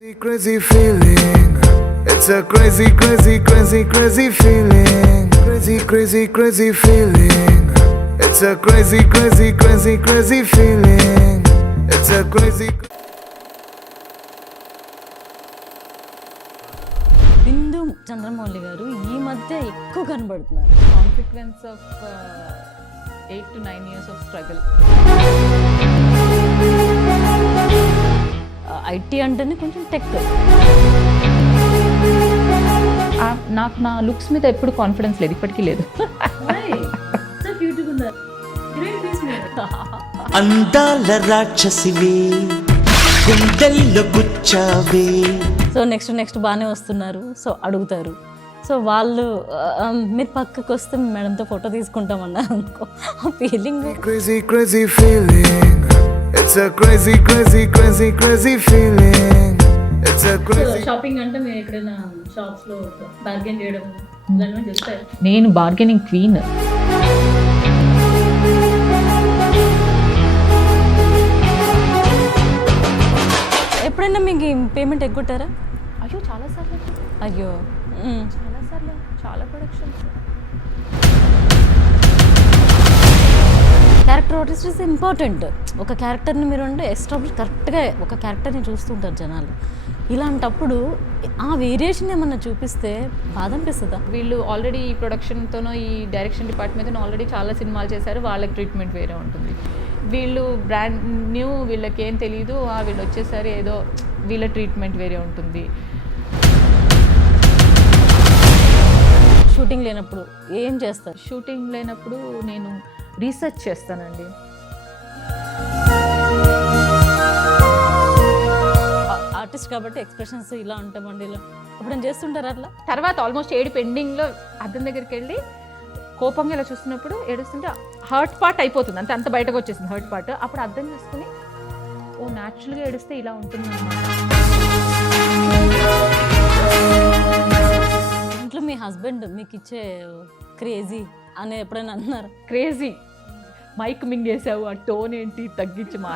Crazy feeling. It's a crazy, crazy, crazy, crazy feeling. Crazy, crazy, crazy feeling. It's a crazy, crazy, crazy, crazy feeling. It's a crazy. బిందు చంద్రమౌళి గారు ఈ మధ్య ఎక్కువ కనబడుతున్నారు. Consequence of 8 to 9 years of struggle. IT అంటేనే కొంచెం tech. నాకు నా looks మీద ఎప్పుడు కాన్ఫిడెన్స్ లేదు, ఇప్పటికీ లేదు. అందాల రాక్షసివే గుండెల్లో గుచ్చావే. సో నెక్స్ట్ బాగానే వస్తున్నారు. సో అడుగుతారు. సో వాళ్ళు మీరు పక్కకు వస్తే మేడంతో ఫోటో తీసుకుంటామన్నారు అనుకో, ఆ feeling. Crazy, crazy feeling. It's a crazy, crazy, crazy, crazy feeling. It's a crazy. Shopping అంటే మీరు ఎక్కడైనా షాప్స్ లో బార్గెన్ చేయడం ఇలాంటివి చేస్తారు? నేను బార్గెనింగ్ క్వీన్. ఎప్పుడైనా మీకు పేమెంట్ ఎగ్గొట్టారా? అయ్యో చాలాసార్లు, అయ్యో. చాలాసార్లు, చాలా productions. Character artist is important. ఒక క్యారెక్టర్ని మీరు అంటే ఎస్టాబ్లిష్ కరెక్ట్గా ఒక క్యారెక్టర్ని చూస్తుంటారు జనాలు. ఇలాంటప్పుడు ఆ వేరియేషన్ ఏమన్నా చూపిస్తే బాధ అనిపిస్తుందా? వీళ్ళు ఆల్రెడీ ఈ ప్రొడక్షన్తోనో ఈ డైరెక్షన్ డిపార్ట్మెంట్తో ఆల్రెడీ చాలా సినిమాలు చేశారు, వాళ్ళకి ట్రీట్మెంట్ వేరే ఉంటుంది. వీళ్ళు బ్రాండ్ న్యూ, వీళ్ళకి ఏం తెలియదు, వీళ్ళు వచ్చేసరి ఏదో వీళ్ళ ట్రీట్మెంట్ వేరే ఉంటుంది. షూటింగ్ లేనప్పుడు ఏం చేస్తారు? షూటింగ్ లేనప్పుడు నేను రీసెర్చ్ చేస్తానండి. ఆర్టిస్ట్ కాబట్టి ఎక్స్ప్రెషన్స్ ఇలా ఉంటామండి, ఇలా అప్పుడు నేను చేస్తుంటారు అట్లా. తర్వాత ఆల్మోస్ట్ ఏడు పెండింగ్లో అద్దం దగ్గరికి వెళ్ళి కోపంగా ఇలా చూస్తున్నప్పుడు ఏడుస్తుంటే హర్ట్ పార్ట్ అయిపోతుంది, అంత బయటకు వచ్చేసింది హర్ట్ పార్ట్. అప్పుడు అర్థం చేసుకుని ఓ న్యాచురల్గా ఏడిస్తే ఇలా ఉంటుంది అన్నమాట. ఇంట్లో మీ హస్బెండ్ మీకు ఇచ్చే క్రేజీ అని ఎప్పుడైనా అన్నారు? క్రేజీ మైక్ మింగేసావు, ఆ టోన్ ఏంటి తగ్గించి మా